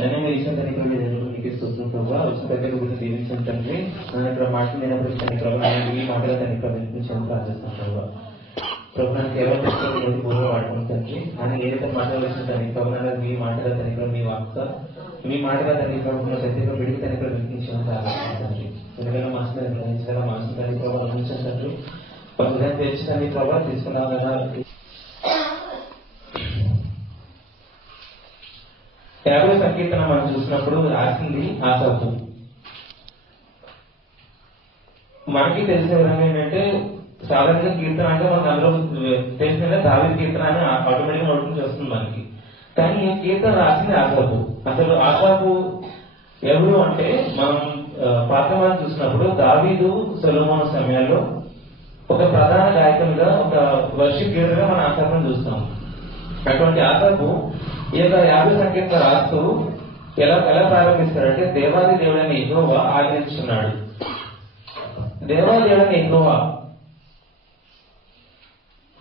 నేను రీసెంట్ నీకు స్తోత్రం ప్రభావ వచ్చిన ప్రతి గురించి దీవించిన తండ్రి. నేను ఇక్కడ మాటలు లేనప్పుడు ఇచ్చాను ప్రభావ. నేను ఈ మాటలు తన వినిపించాను ప్రార్థిస్తాను ప్రభావ. ప్రభు నాకు కేవలం పూర్వం వాడుకున్న తండ్రి. ఆయన ఏదైతే మాటలు వచ్చిన తండ్రి ప్రభావ మీ మాటల తనిఖీ మీ వార్త మీ మాటగా తన ప్రభుత్వం ప్రతి విడికి తన వినిపించాను ప్రార్థిస్తాను తండ్రి. ఎందుకంటే మనసుని గ్రహించగల మనసు తల్లి ప్రభావ అందించాను తండ్రి. హృదయం తెచ్చి తల్లి ప్రభావ తీసుకున్నాం కదా. 50వ సంకీర్తన మనం చూసినప్పుడు రాసింది ఆసాపు. మనకి తెలిసిన విధంగా ఏంటంటే సాధారణంగా కీర్తన అంటే మనకు అందులో తెలిసిన దావీదు కీర్తన అని ఆటోమేటిక్ నోటిఫికేషన్ వస్తుంది మనకి. కానీ ఈ కీర్తన రాసింది ఆసాపు. అసలు ఆసాపు ఎవరు అంటే మనం పాఠమాన్ని చూసినప్పుడు దావీదు సొలొమోను సమయాల్లో ఒక ప్రధాన గాయకునిగా ఒక వర్షిప్ లీడర్గా మన ఆసాపును చూస్తాం. అటువంటి ఆసాపు ఈ యొక్క 50 సంకీర్తన రాస్తూ ఎలా ప్రారంభిస్తారంటే దేవాది దేవుడని యెహోవా ఆజ్ఞించున్నాడు. దేవాది దేవుడని యెహోవా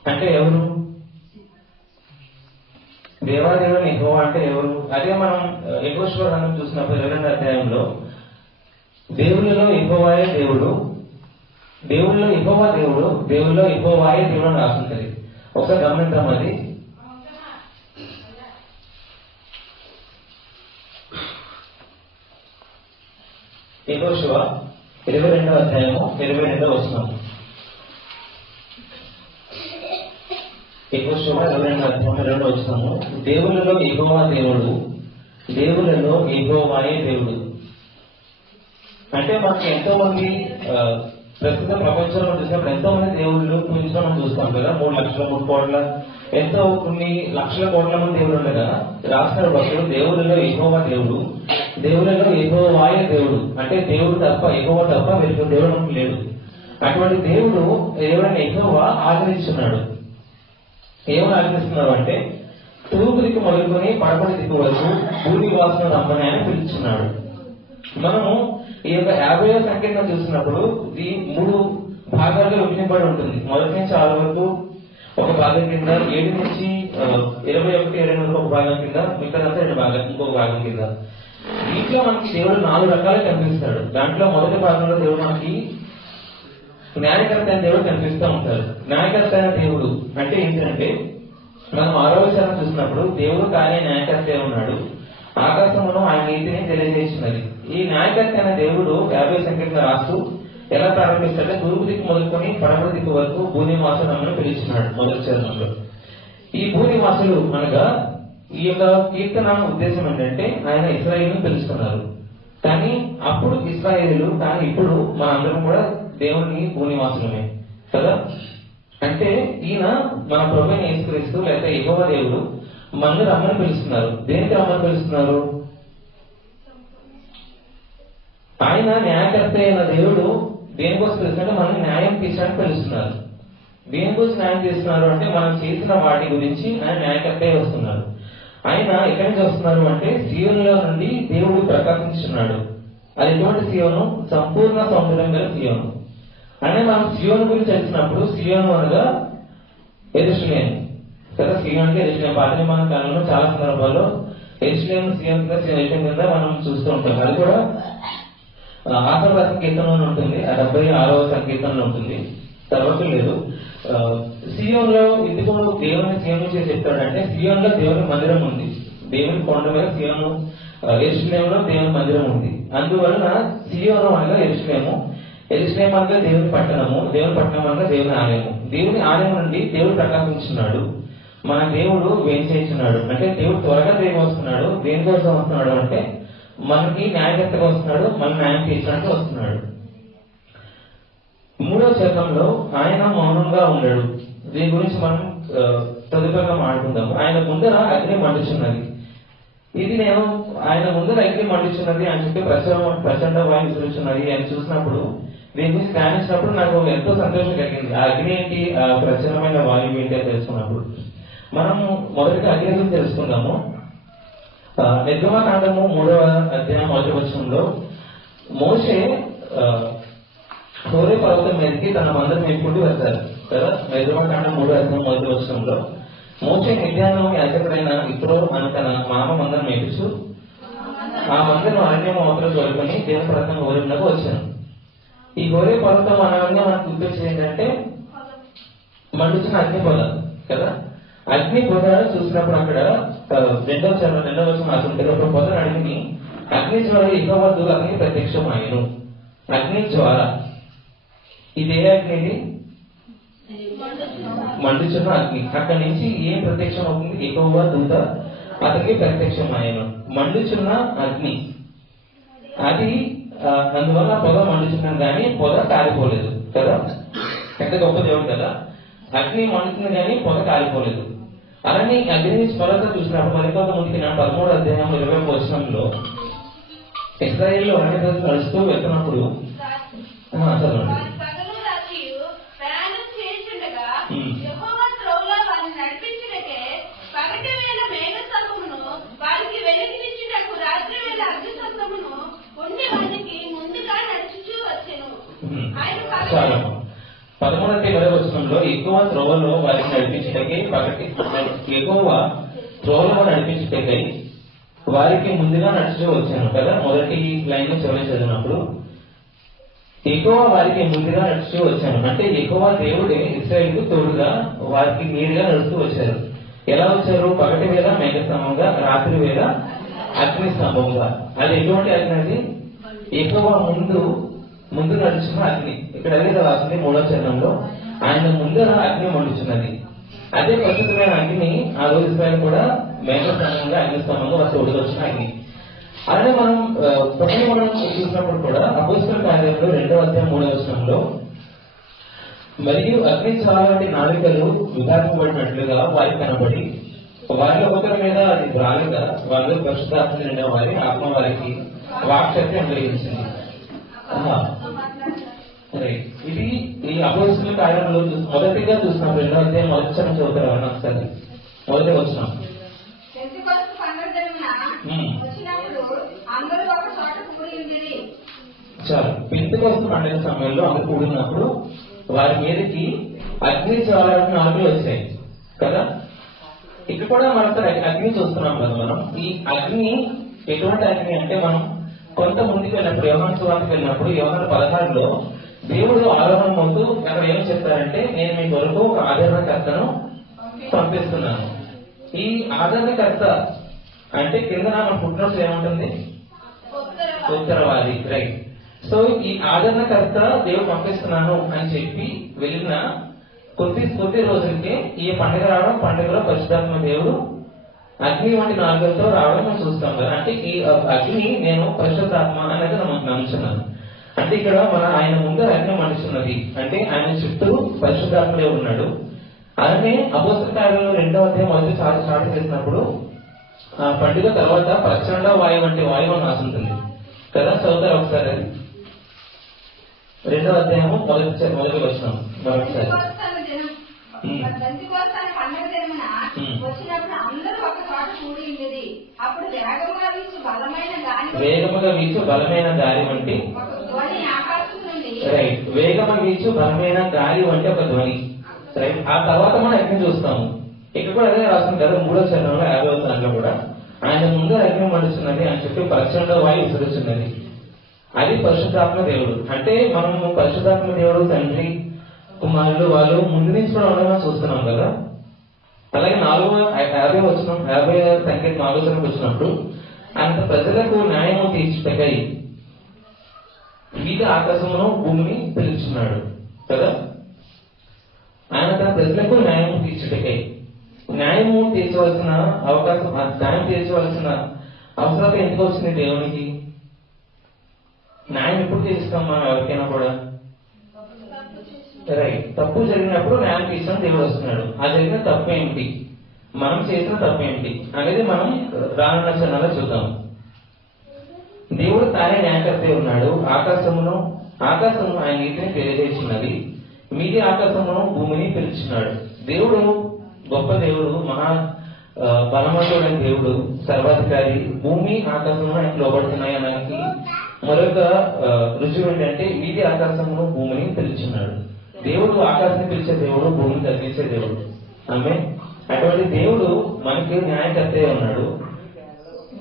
అంటే ఎవరు? దేవాదేవుడని యెహోవా అంటే ఎవరు? అదే మనం యెహోషువ గ్రంథం చూసినప్పుడు 22వ అధ్యాయంలో దేవుళ్ళలో యెహోవాయే దేవుడు, దేవుళ్ళలో యెహోవా దేవుడు, దేవుళ్ళలో యెహోవాయే దేవుడు అని రాసుంటది. ఒకసారి గమనిద్దాం. అది యెహోషువ 22వ అధ్యాయము 22వ వచనం. యెహోషువ 22వ అధ్యాయం 22వ వచనము. దేవుళ్ళలో యెహోవా దేవుడు, దేవుళ్ళలో యెహోవాయే దేవుడు. అంటే మనకి ఎంతో మంది ప్రస్తుత ప్రపంచంలో చూసినప్పుడు ఎంతో మంది దేవుళ్ళు పూజించడం మనం చూస్తాం కదా. 3 లక్షల 3 కోట్ల ఎంతో కొన్ని లక్షల కోట్ల మంది దేవుడు ఉండగా రాష్ట్ర భక్తులు దేవుళ్ళలో యెహోవా దేవుడు, దేవుళ్ళలో యెహోవాయే దేవుడు. అంటే దేవుడు తప్ప యెహోవా తప్ప వేరే దేవుడు మనకు లేడు. అటువంటి దేవుడు ఎవరైనా యెహోవా ఆచరిస్తున్నాడు. ఏమని ఆచరిస్తున్నారు అంటే తూర్పు దిక్కు మొదలుకొని పడమటి దిక్కు వరకు భూమి వాసన రమ్మని ఆయన పిలుచున్నాడు. మనము ఈ యొక్క 50వ సంకీర్తన చూసినప్పుడు ఈ 3 భాగాలుగా విభజింపబడి ఉంటుంది. మొదటి నుంచి 6 వరకు ఒక భాగం కింద, 7 నుంచి 21, 22 ఒక భాగం కింద, మిగతాదంతా 2 భాగాలు ఇంకొక భాగం కింద. దీంట్లో మనకి దేవుడు 4 రకాలుగా కనిపిస్తాడు. దాంట్లో మొదటి భాగంలో దేవుడు మనకి న్యాయకర్త అయిన దేవుడు కనిపిస్తూ ఉంటారు. న్యాయకర్త అయిన దేవుడు అంటే ఏంటంటే మనం 6వ వచనం చూసినప్పుడు దేవుడు కానీ న్యాయకర్త ఉన్నాడు, ఆకాశమును ఆయన నీతిని తెలియజేస్తున్నది. ఈ న్యాయకర్త అయిన దేవుడు 50వ సంకీర్తన రాస్తూ ఎలా ప్రారంభిస్తాడంటే తూర్పు దిక్కు మొదలుకొని పడమటి దిక్కు వరకు భూనివాసులను పిలుచున్నాడు. మొదటి చరణంలో ఈ భూనివాసులు అనగా ఈ యొక్క కీర్తన ఉద్దేశం ఏంటంటే ఆయన ఇశ్రాయేలును పిలుస్తున్నారు. కానీ అప్పుడు ఇశ్రాయేలు, కానీ ఇప్పుడు మనందరం కూడా దేవుని భూనివాసులమే కదా. అంటే ఈయన మన ప్రభువుని యేసుక్రీస్తు లేకపోతే యెహోవా దేవుడు మనల్ని రమ్మని పిలుస్తున్నారు. దేనికి రమ్మని పిలుస్తున్నారు? ఆయన న్యాయకర్త అయిన దేవుడు దేనికోసం పిలుస్తుంటే మనల్ని న్యాయం తీర్చడానికి పిలుస్తున్నారు. దేనికోసం న్యాయం తీస్తున్నారు అంటే మనం చేసిన వాటి గురించి ఆయన న్యాయకర్తే వస్తున్నారు. ఆయన ఎక్కడి నుంచి వస్తున్నారు అంటే సీయోనులో నుండి దేవుడు ప్రకాశించున్నాడు. అది ఎటువంటి సీయోను? సంపూర్ణ సౌందర్యం గల సీయోను. అంటే మనం సీయోను గురించి వచ్చినప్పుడు సీయోను అనగా యెరూషలేము కదా. సీయోను అంటే యెరూషలేము. పాత నిబంధన కాలంలో చాలా సందర్భాల్లో యెరూషలేము సీయోను కింద మనం చూస్తూ ఉంటాం. అది కూడా ఆఖరి సంకీర్తనలో ఉంటుంది, 76వ సంకీర్తనలో ఉంటుంది, తర్వాత లేదు. సీయోన్లో ఎందుకు దేవుని సీయోను చేసి చెప్తాడంటే సీయోన్లో దేవుని మందిరం ఉంది. దేవుని కొండ మీద సీయోను, యెరూషలేములో దేవుని మందిరం ఉంది. అందువలన సీయోను అనగా యెరూషలేము, యెరూషలేము అనగా దేవుని పట్టణము, దేవుని పట్టణం అనగా దేవుని ఆలయము. దేవుని ఆలయం నుండి దేవుడు ప్రకాశించున్నాడు. మన దేవుడు వేయించేస్తున్నాడు. అంటే దేవుడు త్వరగా దేవి వస్తున్నాడు. దేనికోసం వస్తున్నాడు అంటే మనకి న్యాయకర్తగా వస్తున్నాడు, మన న్యాయం తీర్చడానికి వస్తున్నాడు. 3వ చరణంలో ఆయన మౌనంగా ఉన్నాడు. దీని గురించి మనం తదుపరిగా మాట్లాడుకుందాము. ఆయన ముందర అగ్ని మండుచున్నది. ఇది నేను ఆయన ముందర అగ్ని మండుచున్నది అని చెప్పి ప్రచండ వాయు విసురుచున్నది అని చూసినప్పుడు, దీని గురించి ధ్యానించినప్పుడు నాకు ఎంతో సంతోషం కలిగింది. ఆ అగ్ని ఏంటి, ఆ ప్రచండమైన వాయువు ఏంటి అని తెలుసుకున్నప్పుడు మనము మొదటిగా అగ్ని గురించి తెలుసుకుందాము. నిర్గమకాండము 3వ అధ్యాయం 1వ వచనంలో మోషే హోరే పర్వతం మీదకి తన మందరం మేపుకుంటూ వెళ్తారు కదా. నిర్గమకాండం 3వ అధ్యాయం 1వ వచనంలో మోషే మిద్యాను యాజకుడైన ఇత్రో అని తన మామ మందరం మేపుచు అందరూ అరణ్యం అవతల తోలుకొని దేవుని పర్వతం హోరేబునకు వచ్చాను. ఈ హోరే పర్వతం అనగానే మనకు గుర్తొచ్చేది ఏంటంటే మండుచున్న అగ్ని పొద కదా. అగ్ని పొద చూసినప్పుడు అక్కడ రెండవ వచనం రాసుంటే ఒక పొద అడిగి అగ్ని జ్వాల యెహోవా దూత అతనికి ప్రత్యక్షమాయెను. అగ్ని జ్వాల ఇదే అగ్నిది మండుచున్న అగ్ని. అక్కడి నుంచి ఏం ప్రత్యక్షం అవుతుంది? యెహోవా దూత అతనికి ప్రత్యక్షమాయెను. మండుచున్న అగ్ని అది అందువల్ల పొద మండుచున్నాను కానీ పొద కాలిపోలేదు కదా. ఎంత గొప్ప దేవుడు కదా. అగ్ని మండుతుంది కానీ పొద కాలిపోలేదు. అలానే అగ్ని స్వరత చూసినప్పుడు మరికొంత ముందుకి 13వ అధ్యాయం 20వ వచనంలో ఇశ్రాయేలు అరణ్య నడుస్తూ వెళ్తున్నప్పుడు చదవండి. చాలా 13వ వచనంలో ఎక్కువ త్రోవలో వారిని నడిపించటకై ఎక్కువ త్రోవలో నడిపించటకై వారికి ముందుగా నడుచు వచ్చాను కదా. మొదటి లైన్ చివరి చదివినప్పుడు ఎక్కువ వారికి ముందుగా నడుచు వచ్చాను అంటే ఎక్కువ దేవుడే ఇశ్రాయేలుకు తోడుగా వారికి నీరుగా నడుస్తూ వచ్చారు. ఎలా వచ్చారు? పగటి వేళ మేఘస్తంభంగా, రాత్రి వేళ అగ్ని స్తంభంగా. అది ఎటువంటి అగ్ని? అది ఎక్కువ ముందు నడుచున్న అగ్ని. ఇక్కడ అదే రాసింది 3వ చరణంలో ఆయన ముందర అగ్ని మండుచున్నది. అదే ప్రస్తుతమైన అగ్ని ఆ రోజు ఇశ్రాయేలు కూడా మేఘస్తంభంగా అగ్ని స్తంభంగా వారి తోడుగా వచ్చిన అగ్ని. అలానే మనం చూసినప్పుడు కూడా అపోస్తలుల కార్యాలలో 2వ అధ్యాయం 3వ వచనంలో మరియు అగ్ని జ్వాల వంటి నావికలు విధాపబడినట్లుగా వారికి కనబడి వారిలో ఒకరి మీద అది రాలిగా వారిలో పరిశుద్ధాత్మ నిండిన వారి ఆత్మ వారికి వాక్శక్తి అనుగ్రహించింది. ఇది ఈ అపోస్తలుల కార్యాలలో మొదటిగా చూసినాం. 2వ అధ్యాయం 1వ వచనం చదువుతారు ఒకసారి. మొదటి వచనం చాలు. పెంతెకొస్తు పండుగ సమయంలో అందరూ కూడినప్పుడు వారి మీదకి అగ్ని జ్వాల నాలుగులు వచ్చాయి కదా. ఇక్కడ కూడా మనతో అగ్ని చూస్తున్నాం కదా. మనం ఈ అగ్ని ఎటువంటి అగ్ని అంటే మనం కొంత ముందుకు వెళ్ళినప్పుడు యోహాను సువార్తకు వెళ్ళినప్పుడు యోహాను 16లో దేవుడు ఆరోహణ ముందు అక్కడ ఏం చెప్తారంటే నేను మీ కొరకు ఒక ఆదరణకర్తను పంపిస్తున్నాను. ఈ ఆదరణకర్త అంటే కింద మన పుట్టినరోజు ఏముంటుంది? ఉత్తరవాది, రైట్. సో ఈ ఆదరణకర్త దేవుడు పంపిస్తున్నాను అని చెప్పి వెళ్ళిన కొద్ది రోజులకే ఈ పండుగ రావడం, పండుగలో పరిశుద్ధాత్మ దేవుడు అగ్ని వంటి నాలుగులతో రావడం మనం చూస్తాం కదా. అంటే ఈ అగ్ని నేను పరిశుద్ధాత్మ అనేది నమ్ముతున్నాను. అంటే ఇక్కడ ఆయన ముందు అగ్ని మండుచున్నది అంటే ఆయన చుట్టూ పరిశుద్ధాత్మడే ఉన్నాడు. అలానే అపోస్తలుల కార్యాలలో 2వ అధ్యాయం మొదటి స్టార్ట్ చేసినప్పుడు ఆ పండుగ తర్వాత ప్రచండ వాయువు అంటే వాయువు అని రాసుంటుంది కదా. చదువుతారు ఒకసారి. అది 2వ అధ్యాయము మొదటి వచనం మరొకసారి. వేగముగా వీచు బలమైన గాలి వంటి, రైట్, వేగముగా వీచు బలమైన గాలి వంటి ఒక ధ్వని, రైట్. ఆ తర్వాత మనం అగ్ని చూస్తాము. ఇక్కడ కూడా అదే రాస్తుంది కదా 3వ చరణంలో 50వ వచనంలో కూడా ఆయన ముందు అగ్ని మండుచున్నది అని చెప్పి ప్రచండ వాయువు విసురుచున్నది. అది పరిశుద్ధాత్మ దేవుడు. అంటే మనము పరిశుద్ధాత్మ దేవుడు తండ్రి కుమారుడు వాళ్ళు ముందు నుంచి కూడా ఉండమని చూస్తున్నాం కదా. అలాగే 50వ వచనం 50వ సంఖ్య 4వ వచనం వచ్చినప్పుడు అంత ప్రజలకు న్యాయము తీర్చుటకై మీద ఆకాశమును భూమిని పిలుచున్నాడు కదా. ఆయన తన ప్రజలకు న్యాయము తీర్చుటకై న్యాయము తీర్చవలసిన న్యాయం తీర్చవలసిన అవసరం ఎందుకు వచ్చింది దేవునికి? న్యాయం ఎప్పుడు తీరుస్తాం మనం ఎవరికైనా కూడా? రైట్. తప్పు జరిగినప్పుడు న్యాయం తీర్చడం దేవుడు వస్తున్నాడు. ఆ జరిగిన తప్పు ఏమిటి, మనం చేసిన తప్పు ఏమిటి అనేది మనం రానున్న క్షణాల్లో చూద్దాం. దేవుడు తానే న్యాయకర్తే ఉన్నాడు. ఆకాశము ఆయన నీతిని తెలియజేస్తున్నది, మీది ఆకాశమును భూమిని పిలుచున్నాడు. దేవుడు గొప్ప దేవుడు, మహా బలవంతుడైన దేవుడు, సర్వాధికారి. భూమి ఆకాశమును ఆయన లోబడుతున్నాయి అనడానికి మరొక రుజువు ఏంటంటే మీది ఆకాశమును భూమిని పిలుచున్నాడు. దేవుడు ఆకాశాన్ని పిలిచే దేవుడు, భూమిని తగ్గించే దేవుడు. ఆమె అటువంటి దేవుడు మనకి న్యాయకర్తే ఉన్నాడు.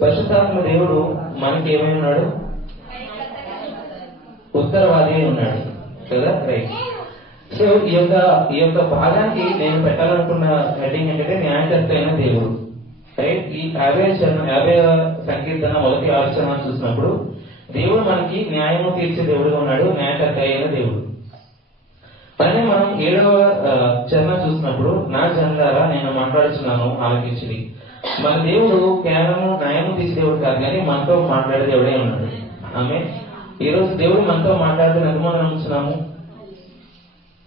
పరిశుద్ధాత్మ దేవుడు మనకి ఏమై ఉన్నాడు? ఉత్తరవాది ఉన్నాడు కదా, రైట్. సో ఈ యొక్క భాగానికి నేను పెట్టాలనుకున్న హెడ్డింగ్ ఏంటంటే న్యాయకర్త అయిన దేవుడు, రైట్. ఈ 50వ సంకీర్తన 1-6 చరణాలు చూసినప్పుడు దేవుడు మనకి న్యాయము తీర్చే దేవుడుగా ఉన్నాడు, న్యాయకర్త అయిన దేవుడు. అలానే మనం 7వ చరణం చూసినప్పుడు నా జనులారా నేను మాట్లాడుతున్నాను ఆలకించుడి. మన దేవుడు కేవలం న్యాయము తీసే దేవుడు కాదు, కానీ మనతో మాట్లాడే దేవుడే ఉన్నాడు. ఆమె ఈ రోజు దేవుడు మనతో మాట్లాడుతున్న ఎంతమంది నమ్ముతున్నాము?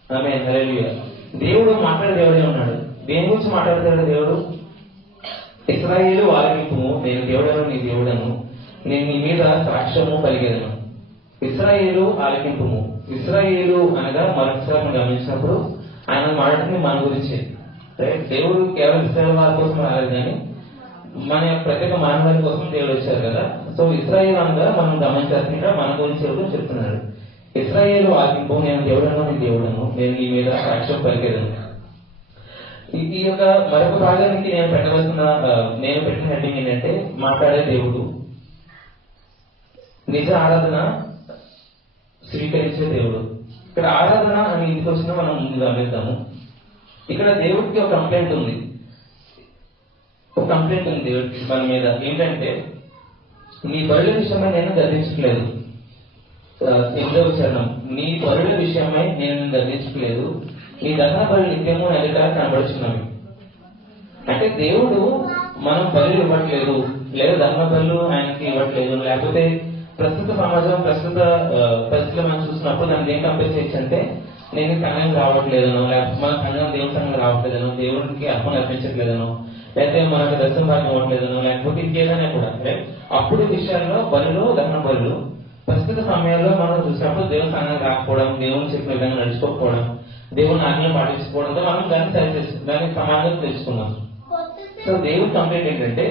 ఆమె హల్లెలూయా. దేవుడు మాట్లాడే దేవుడే ఉన్నాడు. దేని గురించి మాట్లాడతాడు దేవుడు? ఇశ్రాయేలు ఆలకింపుము, నేను దేవుడను నీ దేవుడను, నేను నీ మీద సాక్ష్యము పలికెదను. ఇశ్రాయేలు ఆలకింపుము. ఇశ్రాయేలు అనగా మరొకసారి గమనించినప్పుడు ఆయన మాట్లాడుతుంది మన గురించి, రైట్. దేవుడు కేవలం ఇశ్రాయేల్ వారి కోసం రాలేదు, కానీ మన ప్రతి ఒక్క మానవాళి కోసం దేవుడు వచ్చారు కదా. సో ఇశ్రాయేల్ అనగా మనం గమనించాల్సిందిగా మన గురించి ఎవరు చెప్తున్నాడు. ఇశ్రాయేలు ఆలకింపు, నేను దేవుడను నీ దేవుడను, నేను నీ మీద సాక్ష్యం పలికెదను. ఈ యొక్క మరొక భాగానికి నేను పెట్టిన హెడ్డింగ్ ఏంటంటే మాట్లాడే దేవుడు, నిజ ఆరాధన స్వీకరించే దేవుడు. ఇక్కడ ఆరాధన అని ఇంటికి వచ్చినా మనం ముందు గమనిద్దాము. ఇక్కడ దేవుడికి ఒక కంప్లైంట్ ఉంది దేవుడికి మన మీద. ఏంటంటే నీ బరుల విషయమై నేను గర్వించట్లేదు. 8వ చరణం, నీ బరుల విషయమై నేను గర్వించట్లేదు, నీ దహన బలు నిత్యము ఎదుట కనబడుచున్నవి. అంటే దేవుడు మనం బలు ఇవ్వట్లేదు, లేదా దహన బలు ఆయనకి ఇవ్వట్లేదు, లేకపోతే ప్రస్తుత సమాజం ప్రస్తుత పరిస్థితులు మనం చూసినప్పుడు దాన్ని ఏం కంపేర్ చేయొచ్చు అంటే నేను సంఘం రావట్లేదనో, లేకపోతే మన సంఘం దేవుని సంఘం రావట్లేదనో, దేవుడికి అర్పణ అర్పించట్లేదనో, లేకపోతే మనకు దర్శనం భాగ్యం ఇవ్వట్లేదనో, లేకపోతే ఇంకేదైనా కూడా. అప్పుడు విషయాల్లో బలులు దహన బలు ప్రస్తుత సమయాల్లో మనం చూసినప్పుడు దేవుని సంఘం రాకపోవడం, దేవుని చెప్పిన విధంగా నడుచుకోకపోవడం, దేవుని ఆజ్ఞలు పాటించుకోవడంతో మనం దాన్ని సమాజంగా తెలుసుకున్నాం. సో దేవుడి కంప్లైంట్ ఏంటంటే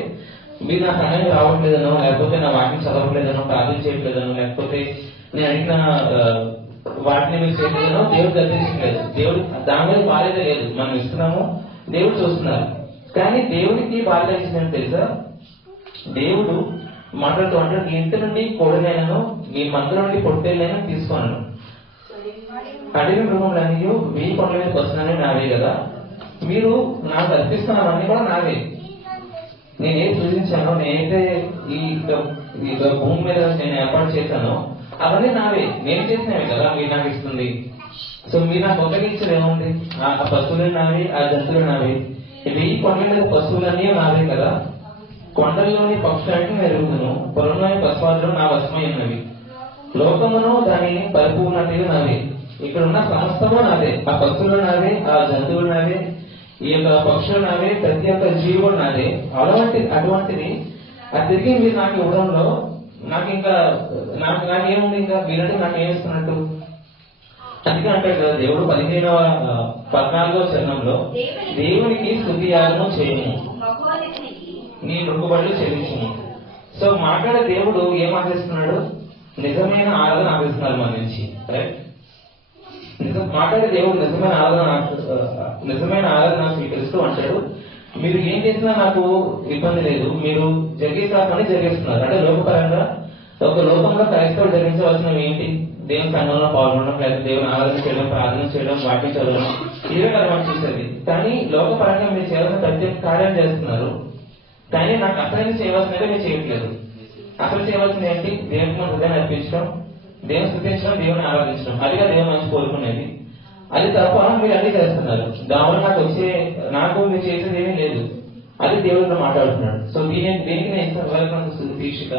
మీరు నా సంఘానికి రావట్లేదనో, లేకపోతే నా వాటిని చదవట్లేదనో, ప్రార్థన చేయట్లేదనో, లేకపోతే నేను అడిగిన వాటిని మీరు చేయలేదనో దేవుడు గర్తించట్లేదు. దేవుడు దాని మీద బాధ్యత లేదు, మనం ఇస్తున్నాము, దేవుడు చూస్తున్నారు. కానీ దేవుడికి బాధ్యత ఇచ్చినట్టు తెలుసా? దేవుడు మాట్లాడుతూ అంటాడు, నీ ఇంటి నుండి కోడనైనను నీ మంద నుండి పొట్టేళ్ళైనా తీసుకున్నాను, అడవి మృగములన్నీ 1000 కొండల మీద వస్తున్నానే నావే కదా, మీరు నాకు అర్పిస్తున్నవన్నీ కూడా నావే. నేనేం సూచించానో, నేనైతే ఈ భూమి మీద నేను ఏర్పాటు చేశానో అవన్నీ నావే, నేను చేసినవే కదా మీరు నాకు ఇస్తుంది. సో మీరు నాకు ఉపయోగించేది ఏముంది? ఆ పశువులు నావి, ఆ జంతువులు నావి. 1000 కొండల మీద పశువులన్నీ నావే కదా. కొండల్లోని పక్షులన్నీ ఎరుగుతును, పొలంలోని పశువాదులు నా వశమై ఉన్నవి. లోకమును దాని పరిపూర్ణతలు నావే. ఇక్కడ ఉన్న సమస్తము నాదే, ఆ పశువులు నావే, ఆ జంతువులు నావే, ఈ యొక్క పక్షులు నావే, ప్రతి ఒక్క జీవుడు నాదే. అటువంటిది అది తిరిగి మీరు నాకు ఇవ్వడంలో నాకేముంది? ఇంకా మీరంటే నాకు ఏమిస్తున్నట్టు? అందుకే అంటాడు కదా దేవుడు 14వ చరణంలో, దేవునికి స్తుతి యాగము చేయము, నీ మొక్కుబడులు చెల్లించుము. సో మాట్లాడే దేవుడు ఏం ఆశిస్తున్నాడు? నిజమైన ఆరాధన ఆశిస్తున్నారు మన నుంచి, రైట్. మాట్లాడే దేవుడు నిజమైన ఆరాధన స్వీకరిస్తూ అంటాడు, మీరు ఏం చేసినా నాకు ఇబ్బంది లేదు, మీరు జరిగేసారని జరిగేస్తున్నారు. అంటే లోకపరంగా ఒక లోకంలో క్రైస్తవులు జరిగించవలసినవి ఏంటి? దేవుని సంఘంలో పాల్గొనడం, లేకపోతే దేవుని ఆరాధన చేయడం, ప్రార్థన చేయడం, వాటిని చదవడం, ఇవే కదా మనం చూసేది. కానీ లోకపరంగా మీరు చేయాల్సిన ప్రత్యేక కార్యాలు చేస్తున్నారు, కానీ నాకు అసలైన చేయవలసినవి మీరు చేయట్లేదు. అసలు చేయవలసింది ఏంటి? దేవునికి మన హృదయాన్ని అర్పించడం, దేవుని స్థుతించడం, దేవుని ఆరాధించడం. అదిగా దేవుని మంచి కోరుకునేది. అది తప్ప మీరు అన్ని చేస్తున్నారు. దానివల్ల నాకు మీరు చేసేది ఏమీ లేదు. అది దేవుడితో మాట్లాడుతున్నాడు. సో దీనికి నేను శీర్షిక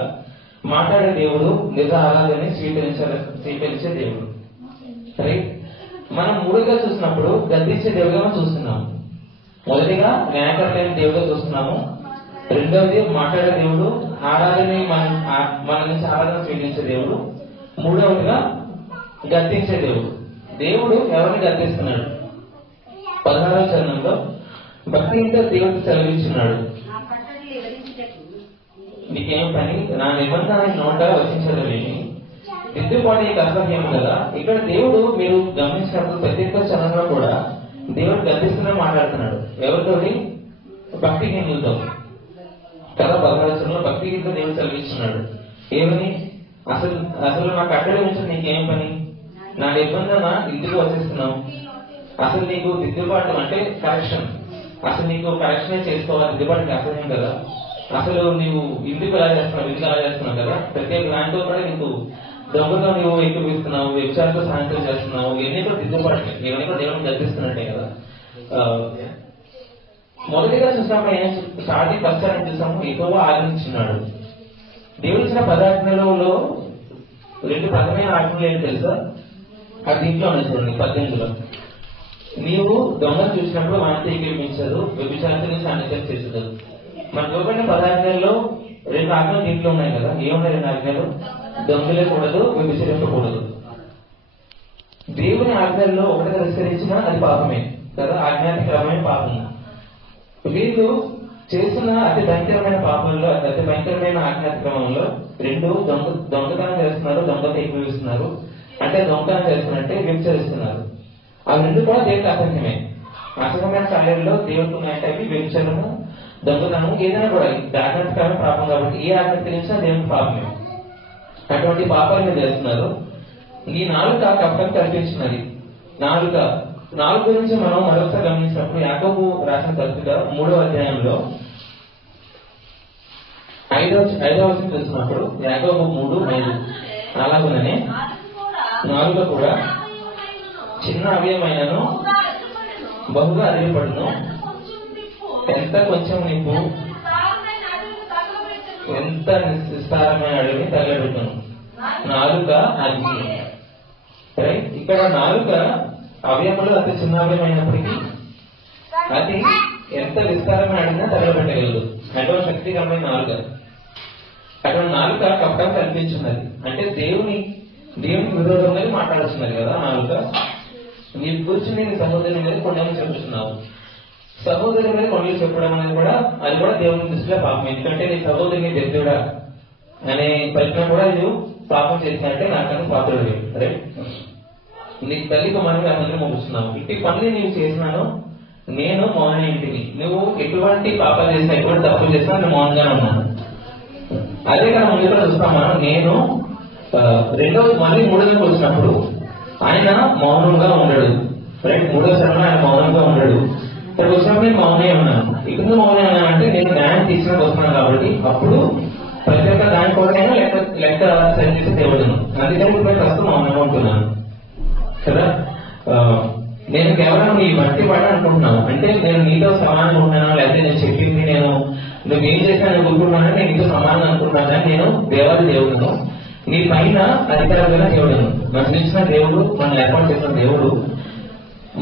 మాట్లాడే దేవుడు నిజ ఆరాధనని స్వీకరించే దేవుడు, రైట్. మనం 3గా చూసినప్పుడు గద్దించే దేవుడుగా చూస్తున్నాము. మొదటిగా న్యాయకరమైన దేవుడుగా చూస్తున్నాము. రెండవది మాట్లాడే దేవుడు, ఆరాధన మన నుంచి ఆరాధన స్వీకరించే దేవుడు. మూడవదిగా గద్దించే దేవుడు. దేవుడు ఎవరిని గద్దిస్తున్నాడు? 16వ చరణంలో భక్తి ఇంత దేవుడికి సెలవిస్తున్నాడు, నీకేం పని, నా నిబంధన నోట వచించలేని దిద్దుబాటు అసహ్యం కదా. ఇక్కడ దేవుడు మీరు గమనించినప్పుడు ప్రతి ఒక్క చరణంలో కూడా దేవుడు గద్దిస్తూనే మాట్లాడుతున్నాడు. ఎవరితోటి? భక్తిహీనులతో. కదా 16 భక్తి గీత దేవుడు సెలవిస్తున్నాడు. ఏమని? అసలు అసలు నాకు అక్కడి నుంచి నీకేం పని? నా నిబంధన ఇంటికి వచ్చేస్తున్నావు. అసలు నీకు దిద్దుబాటు అంటే కరెక్షన్, అసలు నీకు కరెక్షనే చేసుకోవాలి. దిద్దుబాటుకి అసహ్యం కదా. అసలు నీవు ఇంటికి ఎలా చేస్తున్నావు, ఇంటికి ఎలా చేస్తున్నావు కదా. ప్రతి ఒక్క దాంట్లో కూడా నీకు దొంగతో నువ్వు ఎక్కువిస్తున్నావు, వ్యభిచారంతో సాయంత్రం చేస్తున్నావు. ఇవన్నీ కూడా దిద్దుబాటు, ఇవన్నీ కూడా దేవుడిని గర్తిస్తున్నట్టే కదా. మొదటిగా చూసాము, స్టార్టింగ్ ఫస్ట్ చూసాము, ఎక్కువ ఆదరించున్నాడు. దేవుడు ఇచ్చిన పదార్థాలలో 2 ప్రధానమైన ఆజ్ఞలు ఏంటి తెలుసా? అది దీంట్లో ఉంది చూడండి 18లో. నీవు దొంగను చూసినప్పుడు వాటితో ఏకీభవించదు, వ్యభిచారంతో సాన్నిధ్యం చేసేది. మన ఇవ్వబడిన పదార్థాలలో 2 ఆజ్ఞలు దీంట్లో ఉన్నాయి కదా. ఏమున్నాయి 2 ఆజ్ఞలు? దొంగలేకూడదు, వ్యభిచరించకూడదు. దేవుని ఆజ్ఞల్లో ఒకటి తిరస్కరించినా అది పాపమే కదా. ఆజ్ఞాతిక్రమమే పాపము. వీళ్ళు చేస్తున్న అతి భయంకరమైన పాపంలో, అతి భయంకరమైన ఆజ్ఞాతిక్రమంలో 2 దొంగతనం చేస్తున్నారు, దొంగత ఎక్కువిస్తున్నారు. అంటే దొంగతనం చేస్తున్నట్టే వ్యభిచరిస్తున్నారు. ఆ 2 కూడా దేవుడికి అసహ్యమే. అసహ్యమైన కార్యాలలో దేవుడికి ఉన్నాయంటే అవి వ్యభిచారము, దొంగతనము, ఏదైనా కూడా ఆజ్ఞాతిక్రమే పాపం. కాబట్టి ఏ ఆజ్ఞాతికరించినా దేవుడికి పాపమే. అటువంటి పాపాలు మీరు చేస్తున్నారు. ఈ నాలుక కపటం కల్పించినది. నాలుగు గురించి మనం మరొకసారి గమనించినప్పుడు యాకోబు రాసిన పత్రిక 3వ అధ్యాయంలో 5వ వచనం చూసినప్పుడు యాకోబు 3:5 అలాగనే నాలుక కూడా చిన్న అవయమైనను బహుగా అరిగిపడును, ఎంత కొంచెం నిప్పు ఎంత నిస్సారమైన అడవిని తగలబెట్టును. నాలుక అగ్ని. రైట్, ఇక్కడ నాలుక అవయములు అతి చిన్న అవయమైనప్పటికీ అది ఎంత విస్తారమైన అడిగినా తగలబెట్టగలదు. అటువంటి శక్తికరమైన నాలుక. అటువంటి నాలుక కపటం కల్పించున్నది. అంటే దేవునికి విరోధంగా మాట్లాడుతున్నది కదా నాలుక. నీ కూర్చుని నీ సహోదరుని మీద కొండలు చెప్పుతున్నావు. సహోదరుని మీద కొండలు చెప్పడం అనేది కూడా అది కూడా దేవుని దృష్టిలో పాపం. ఎందుకంటే నీ సహోదరుని దెబ్బుడా అనే ప్రశ్న కూడా నువ్వు పాపం చేసినట్టే నాకన్నా పాత్రుడు. రైట్, నీ తల్లికి మనకి అందరూ ముగిస్తున్నావు. ఇట్టి పనులు నీవు చేసినాను, నేను మౌన ఇంటిని. నువ్వు ఎటువంటి పాపాలు చేసినా, ఎటువంటి తప్పులు చేసినా నేను మౌనంగానే ఉన్నాను. అదే కదా ముందు కూడా చూస్తాం మనం. నేను మళ్ళీ 3వ వచ్చినప్పుడు ఆయన మౌనంగా ఉండడు. రైట్, 3వ శరణంలో ఆయన మౌనంగా ఉండడు. ఇక్కడ వచ్చినప్పుడు నేను మౌనే ఉన్నాను. ఇక్కడ మౌనే ఉన్నానంటే నేను న్యాయం తీసుకుని వస్తున్నాను కాబట్టి అప్పుడు ప్రతి ఒక్క దాని కూడా లెక్క సరి చేసి దేవుడును. అందుకని ఇప్పుడు ప్రస్తుతం మౌనంగా ఉంటున్నాను కదా. నేను కేవలం నీ మట్టి పడ అనుకుంటున్నాను. అంటే నేను నీతో సమానంగా ఉన్నాను, లేకపోతే నేను చెప్పింది నువ్వేం చేసినా నేను గుర్తున్నానని నేను నీతో సమానంగా అనుకుంటున్నాను. కానీ నేను దేవాది దేవుడును, నీ పైన అధికారమైన దేవుడును, మనకు ఇచ్చిన దేవుడు, మనం ఏర్పాటు చేసిన దేవుడు.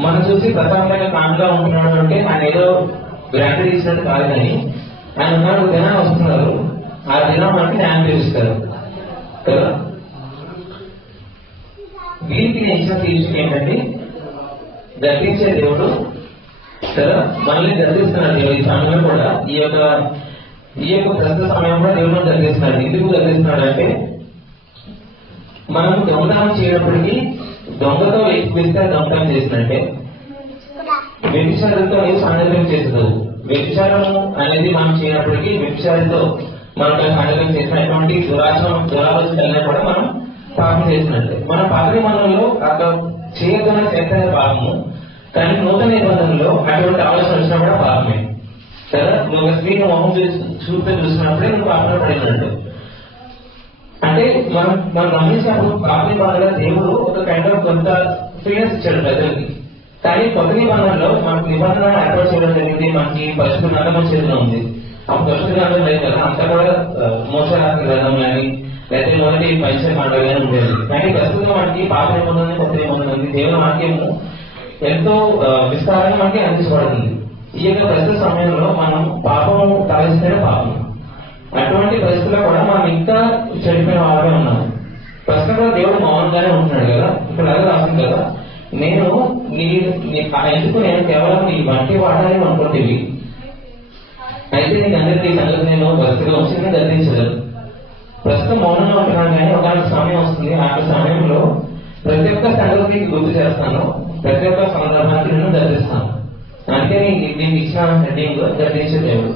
మనం చూసి ప్రశాంతంగా కాంగా ఉంటున్నాడు అంటే ఆయన ఏదో గ్రాంటీ ఇచ్చినట్టు కాదు. కానీ ఆయన ఉన్నాడు, దినం వస్తున్నారు, ఆ దినం మనకి న్యాయం చేస్తారు కదా. వీరికి నేను ఇచ్చిన తీర్పు ఏంటంటే గర్తించే దేవుడు కదా, మనల్ని గర్తిస్తున్నాడు దేవుడు. ఈ సమయంలో కూడా ఈ యొక్క ప్రస్తుత సమయంలో దేవుడు గర్తిస్తున్నాడు. ఎందుకు గర్తిస్తున్నాడు అంటే మనం దొంగతనం చేయనప్పటికీ దొంగతో ఎక్కువిస్తే దొంగతనం చేసినట్టే. వ్యభిచారంతో సాంగత్యం చేస్తుంది. వ్యభిచారం అనేది మనం చేయనప్పటికీ వ్యభిచారంతో మనం సాంగత్యం చేసినటువంటి దురాలోచన కూడా మనం పాపం చేసినట్టే. మన పాత నిబంధనలో అక్కడ చేయకుండా చేస్తే పాపము, కానీ నూతన నిబంధనలో అటువంటి ఆలోచన వచ్చినా కూడా పాపమే కదా. నువ్వు ఒక స్త్రీని మొహం చూసినప్పుడే నువ్వు పాపంలో పడినట్టు. అంటే మనం గమనించినప్పుడు పాత నిబంధనలో దేవుడు ఒక కైండ్ ఆఫ్ కొంత ఫ్రీనెస్ ఇచ్చాడు ప్రజలకి. కానీ కొత్త నిబంధనలో మనకు నిబంధన ఏర్పాటు చేయడం జరిగింది. మనకి పరిస్థితి నమ్మకం చేతిలో ఉంది. అప్పుడు పరిస్థితి గ్రంథం లేదు కదా, అంతా కూడా మోసరాత్రి గ్రంథం కానీ లేకపోతే మొదటి పరిచయ మండలి కానీ ఉండేది. కానీ ప్రస్తుతం మనకి పాత నిబంధన కొత్త నిబంధన ఉంది. దేవుని వాక్యము ఎంతో విస్తారంగా మనకి అందించబడుతుంది. ఈ యొక్క ప్రస్తుత సమయంలో మనం పాపము తలస్తేనే పాపం. అటువంటి పరిస్థితుల్లో కూడా మనం ఇంకా చెడిపోయిన వాళ్ళమే ఉన్నాము. ప్రస్తుతం కూడా దేవుడు మౌనంగానే ఉంటున్నాడు కదా. ఇప్పుడు అదే రాసింది కదా, నేను ఎందుకు నేను కేవలం నీ వంటి వాడాలి అనుకుంటేవి, అయితే నీకు అందరికీ ఈ సంగతి నేను వరుసగా వచ్చి గర్తించలేదు. ప్రస్తుతం మౌనంగా ఉంటున్నాను, కానీ ఒక సమయం వస్తుంది, ఆ సమయంలో ప్రతి ఒక్క సంగతికి గుర్తు చేస్తాను, ప్రతి ఒక్క సందర్భానికి నేను గర్తిస్తాను. అందుకే దీనికి ఇచ్చిన హెడ్డింగ్ గర్తించే దేవుడు.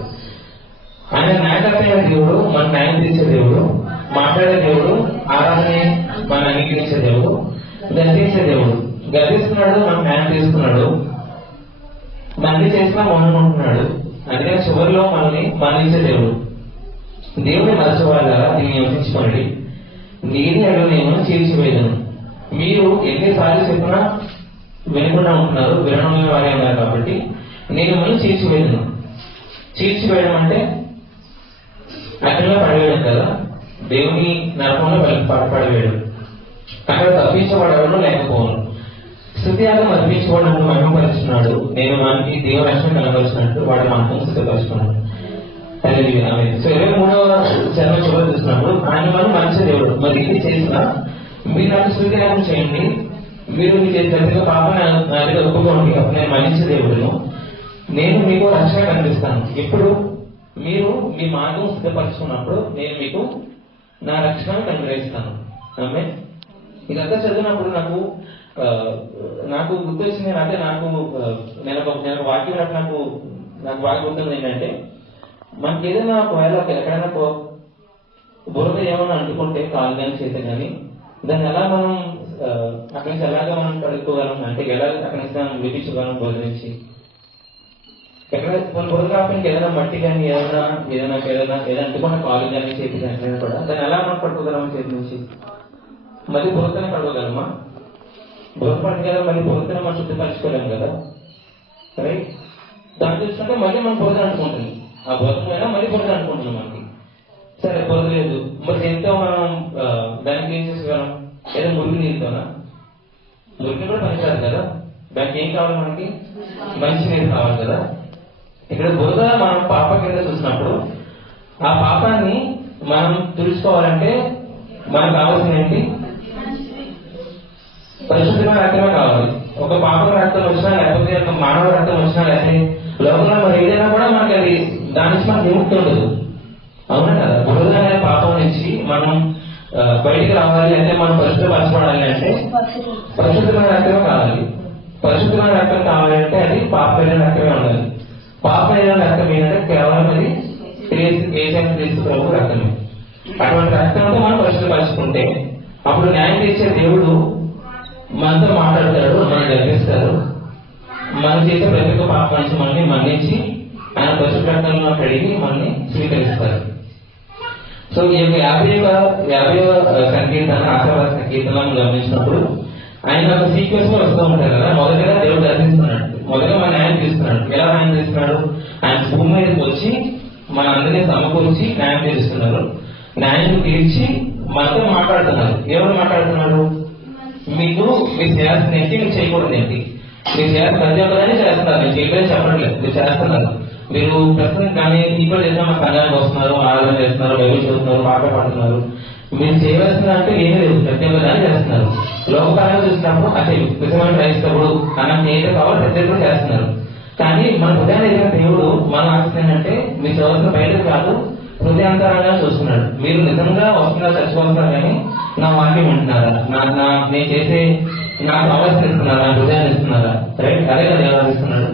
ఆయన న్యాయకర్తైన దేవుడు, మన న్యాయం తీర్చే దేవుడు, మాట్లాడే దేవుడు, ఆరాధనే మన అంగీకరించే దేవుడు, గర్దించే దేవుడు. గర్దిస్తున్నాడు, మన న్యాయం తీసుకున్నాడు, మనల్ని చేసినా మౌనకుంటున్నాడు. అందుకని చివరిలో మనల్ని మరణించే దేవుడు. దేవుని మరచేవాళ్ళ దీన్ని యోచించుకోండి. నేను నేను చేర్చివేయను. మీరు ఎన్నిసార్లు చెప్పినా వినకుండా ఉంటున్నారు, వినడమే వారే ఉన్నారు. కాబట్టి నేను మనం చేర్చివేయను. చేర్చివేయడం అంటే అగ్నిలో పడవేయడం కదా, దేవుని నరకంలో పడవేయడం. అక్కడ తప్పించబడడం లేకపోవడం. స్థుతియాగం అర్పించుకోవడం మహిమపరుచున్నాడు. నేను మనకి దేవ రక్షణ కనపరిచినట్టు వాడు మనకు సిద్ధపరుచుకున్నాడు. సో 23వ చరణం చివరి చూసినప్పుడు ఆయన మనం మంచి దేవుడు. మరి ఇది చేసినా మీరు నాకు స్థుతియాగం చేయండి, మీరు మీ చేసిన పాపని నా దగ్గర ఒప్పుకోండి, అప్పుడు నేను మన్నించే దేవుడును, నేను మీకు రక్షణ కనిపిస్తాను. ఇప్పుడు మీరు మీ మార్గం సిద్ధపరచుకున్నప్పుడు నేను మీకు నా రక్షణ కనిపిస్తాను. ఆమె ఇదంతా చదివినప్పుడు నాకు గుర్తొచ్చింది. అంటే నేను వాక్యం నాకు వాక్యం గుర్తుంది ఏంటంటే, మనకి ఏదైనా ఒకవేళ ఎక్కడైనా బురద ఏమైనా అంటుకుంటే కాలు కానీ చేత కానీ దాన్ని ఎలా మనం అక్కడి నుంచి ఎలాగా మనం కడుక్కోగలం, అంటే ఎలా అక్కడి నుంచి మనం విధించగలం బురద నుంచి. ఎక్కడ మన బురద కాకుండా ఏదైనా మట్టి కానీ ఏదైనా అంటుకున్న కాలు కానీ చేతి కానీ కూడా దాన్ని ఎలా మనం పట్టుకోగలం చేతి నుంచి? మళ్ళీ బురదనే పట్టుకోగలమా? బురద పట్టుకోగలం, మళ్ళీ బురదనే మనం శుద్ధిపరచుకోలేము కదా, రైట్? దాన్ని చూసుకుంటే మళ్ళీ మనం బురద అంటుకుంటుంది. ఆ బురద అయినా మళ్ళీ బురద అంటుకుంటున్నాం మనకి. సరే బురద లేదు, మరి ఎంతో మనం దానికి ఏం చేసుకోగలం? ఏదో మురికి నీరుతోనా? మురికి కూడా పనికిరాదు కదా, దానికి ఏం కావాలి? మనకి మంచి నీరు కావాలి కదా. ఇక్కడ బురద మనం పాప కింద చూసినప్పుడు ఆ పాపాన్ని మనం తుడుచుకోవాలంటే మనకు కావాల్సిన ఏంటి? పరిశుద్ధమైన రక్తమే కావాలి. ఒక పాప రక్తం వచ్చినా, లేకపోతే ఒక మానవ రక్తం వచ్చినా, లేకపోతే లోకంలో మరి ఏదైనా కూడా మనకి అది దాని నుంచి మనకు విముక్తి ఉండదు. అవునా కదా? బురద అనే పాపం నుంచి మనం బయటికి రావాలి అంటే, మనం పరిశుద్ధపరచబడాలి అంటే పరిశుద్ధమైన రక్తమే కావాలి. పరిశుద్ధమైన రక్తం కావాలంటే అది పాపమైన రక్తమే ఉండాలి. పాపమైన రక్తం ఏంటంటే కేవలం అది క్రీస్తు ప్రభు రక్తమే. అటువంటి రక్తంతో మనం పరిశుద్ధపరచుకుంటే అప్పుడు న్యాయం తీర్చే దేవుడు మనతో మాట్లాడతాడు, మనం గర్విస్తాడు, మనం చేసే ప్రతి ఒక్క పాపం నుంచి మనల్ని మన్నించి ఆయన పరిశుద్ధ రక్తంలో కడిగి మనల్ని స్వీకరిస్తారు. సో ఈ యొక్క 50వ సంకీర్తన, ఆశీర్వాద సంకీర్తనలను గమనించినప్పుడు ఆయన ఒక సీక్వెన్స్ లో వస్తూ ఉంటారు కదా. మొదటగా దేవుడు దర్శిస్తున్నాడు, మొదటగా మన న్యాయం తీస్తున్నాడు. ఎలా న్యాయం తీస్తున్నాడు? ఆయన భూమి మీదకి వచ్చి మన అందరినీ సమకూర్చి న్యాయం తీరుస్తున్నారు. న్యాయం తీర్చి మనతో మాట్లాడుతున్నారు. ఎవరు మాట్లాడుతున్నారు? మీరు చేయాల్సింది ఏంటి, మీరు చేయకూడదు ఏంటి? మీరు చేయాల్సిన ప్రతి ఒక్కదాన్ని చేస్తున్నారు. నేను చేయలేదని చెప్పట్లేదు, మీరు చేస్తున్నారు. మీరు ప్రస్తుతం కానీ ఇప్పుడు చేసినా మన సంఘానికి వస్తున్నారు, ఆరాధన చేస్తున్నారు, బైబిల్ చదువుతున్నారు, పాట పాడుతున్నారు. మీరు చేయవలసిన అంటే ఏమీ లేదు, ప్రతి ఒక్కదాన్ని చేస్తున్నారు. లోకకాలంలో చూసినప్పుడు అసలు నిజమైన క్రైస్తవుడు అన్నది ఏదో కావాలి ప్రతి ఒక్కరు చేస్తున్నారు. కానీ మన హృదయాన్ని ఎదిగిన దేవుడు మనం ఆశిస్తుందంటే మీ చదువుతున్న బయటకు కాదు, హృదయాంతరంగా చూస్తున్నాడు. మీరు నిజంగా వస్తున్నారు, చచ్చిపోతున్నారు, కానీ నా వాక్యం వింటున్నారా, నేను చేసే నాకు అవసరం ఇస్తున్నారా, నా హృదయాన్ని ఇస్తున్నారా? రైట్, అదే కదా ఆలోచిస్తున్నాడు.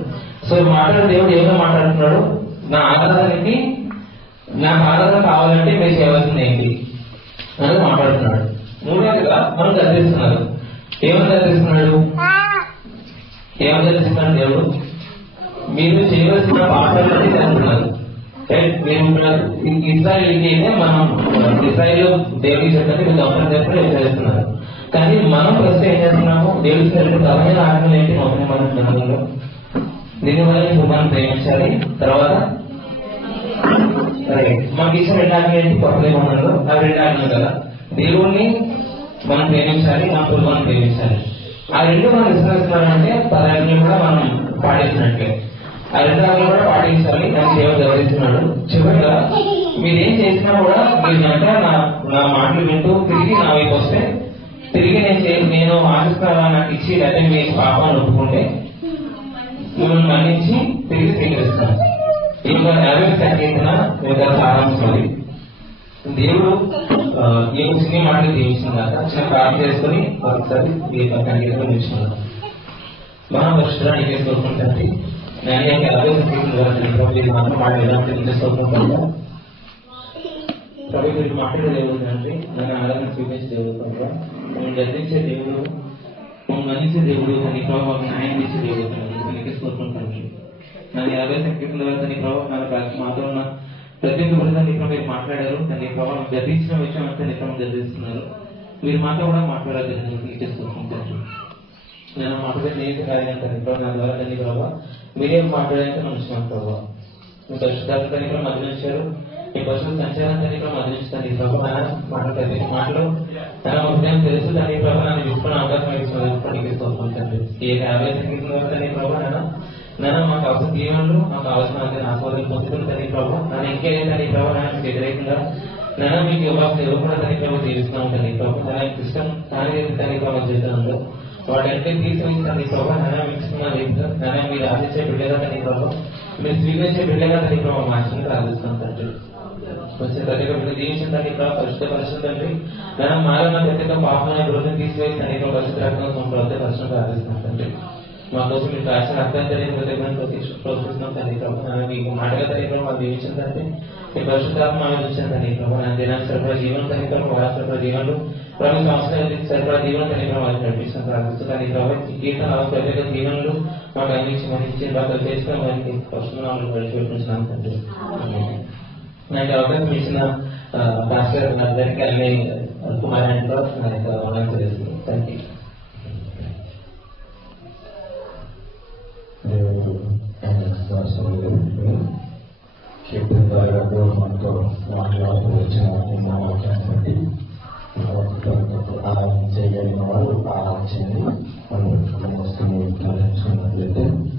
సో మాట్లాడే దేవుడు ఏమో మాట్లాడుతున్నాడు, నాకు ఆరాధన కావాలంటే మీరు చేయవలసింది ఏంటి అని మాట్లాడుతున్నాడు. మూడోదిగా మనం గర్దిస్తున్నారు. ఏమని గర్దిస్తున్నాడు దేవుడు? మీరు చేయవలసిన పాఠాలన్నీ చేస్తున్నారు. మీరు ఇజ్రాయిల్కి అయితే మనం ఇజ్రాయిల్ దేవుడికి చెప్పండి, మీరు గవర్నమెంట్ చెప్పండి చేస్తున్నారు. కానీ మనం ప్రస్తుతం ఏం చేస్తున్నాము? దేవుడికి బలమైన ఆజ్ఞలు ఏంటి? మొదటి మన గ్రంథంలో దీని వల్ల భూమాన్ని ప్రేమించాలి. తర్వాత మనకి ఇచ్చిన 2 ఆజ్ఞలు ఏంటి? కొత్త నిబంధనలో అవి 2 ఆజ్ఞలు కదా. దేవుణ్ణి మనం ప్రేమించాలి, మన కుటుంబాన్ని ప్రేమించాలి. ఆ 2 మనం విశ్వసిస్తున్నారంటే 10 ఆజ్ఞలు కూడా మనం పాటించినట్లే. ఆ 2 ఆజ్ఞలు కూడా పాటించాలి అని దేవుడు గౌరవిస్తున్నాడు. చివరిగా మీరేం చేసినా కూడా మీరు కనుక నా మాటలు వింటూ తిరిగి నా వైపు వస్తే, తిరిగి నేను ఆశిస్తున్నా నాకు ఇచ్చి లేకపోతే మీ పాపాన్ని ఒప్పుకుంటే మిమ్మల్ని మన్నించి తిరిగి స్వీకరిస్తాను. ఈ యొక్క 50వ సంకీర్తన యొక్క సారాంశం. దేవుడు ఈ యొక్క చిన్న మాటలు దీవించినాక చిన్న ప్రార్థన చేసుకుని ఒకసారి ఈ యొక్క సంకీర్తన నిలుచుకున్నాం. మనం పరిశుద్ధానికి కోరుకుంటుంది. నేను 50వ సంకీర్తన ద్వారా మాట్లాడేదానికి ప్రభు మీరు మాట్లాడే దేవుడు తండ్రి, నన్ను ఆరాధన చూపించే దేవుడు ప్రభావ, మేము గర్తించే దేవుడు, మమ్మల్ని మన్నించే దేవుడు, దాని ప్రభావ న్యాయం చేసే దేవుడు తండ్రి తండ్రి. నన్ను 50 సంఖ్యల వరకు దాని ప్రభావ మాతో ఉన్న ప్రతి ఒక్క కూడా దాని మీరు మాట్లాడారు. దాని ప్రభావం గర్తించిన విషయం అంతా నీ ప్రభావం గర్తిస్తున్నారు. మీరు మాతో కూడా మాట్లాడాలి తండ్రి. నేను మాట్లాడే కార్యం నా ద్వారా దాని ప్రభావ మీరేం మాట్లాడాలంటే మనుషులు ప్రభావ మీ పరిశుద్ధాన్ని కూడా మధ్యనించారు. మీ పశువుల సంచారాన్ని కూడా మధ్యనిస్తాను ఈ ప్రభావ మాట్లాడే మాటలు తన హృదయం తెలుసు. దాని ప్రభావ నన్ను తీసుకున్న అవకాశం ఇస్తున్నాను. ఏ 50 సంఖ్యల వరకు దాని ప్రభావ నన్ను మాకు అవసరం జీవనంలో మాకు అవసరం ఆస్వాదం పొందుతుంది తని ప్రభావ నన్ను ఇంకేదైతే తని ప్రభావ నాకు వ్యతిరేకంగా నన్ను మీకు ఇవ్వకుండా తని ప్రభావ జీవిస్తున్నాం. తని ప్రభావ తన ఇష్టం తానే తని ప్రభావ జీవితంలో వాటంటే తీసుకుని తన ప్రభావ నన్ను ఇస్తున్న నన్ను మీరు ఆశించే బిడ్డగా తని ప్రభావ మీరు స్వీకరించే బిడ్డగా తని ప్రభావ మార్చని ప్రార్థిస్తాం తండ్రి. వచ్చిన ప్రతి ఒక్కరిని జీవించిన తని ప్రభావ పరిశుద్ధ తండ్రి నన్ను మారన్న ప్రతి ఒక్క పాపమైన రోజును తీసివేసి తని ప్రభావ పరిశుద్ధ రక్తం పరిశుద్ధ ప్రార్థిస్తాం తండ్రి. మా కోసం మీకు రాసిన అర్థాంతరం ప్రోత్సహిస్తున్నాం తండ్రి ప్రభావ మీకు మాటగా తని ప్రభావ జీవించిన తండ్రి మీ పరిశుద్ధాత్మ ఆలోచించిన తండ్రి ప్రభావ నా దినానికి సరిపడా జీవనం తని ప్రభావ వారి సరిపడా జీవనాలు ప్రభు సంవత్సరానికి సరిపడా జీవనం తని ప్రభావ నడిపిస్తాం ప్రార్థిస్తూ తని ప్రభావ జీవితం ప్రత్యేక జీవనాలు మాకు అందించి మనిషి బాగా చేసుకుని వారికి పశునాలు పరిశీలించినాం తండ్రి. నాకు అవకాశం ఇచ్చిన భాస్కర్ అందరికీ అన్ని కుమార్ అంటూ నా యొక్క వందనం తెలుస్తుంది. Thank you. దేవుడు ఆయన శ్వాసంలో మనతో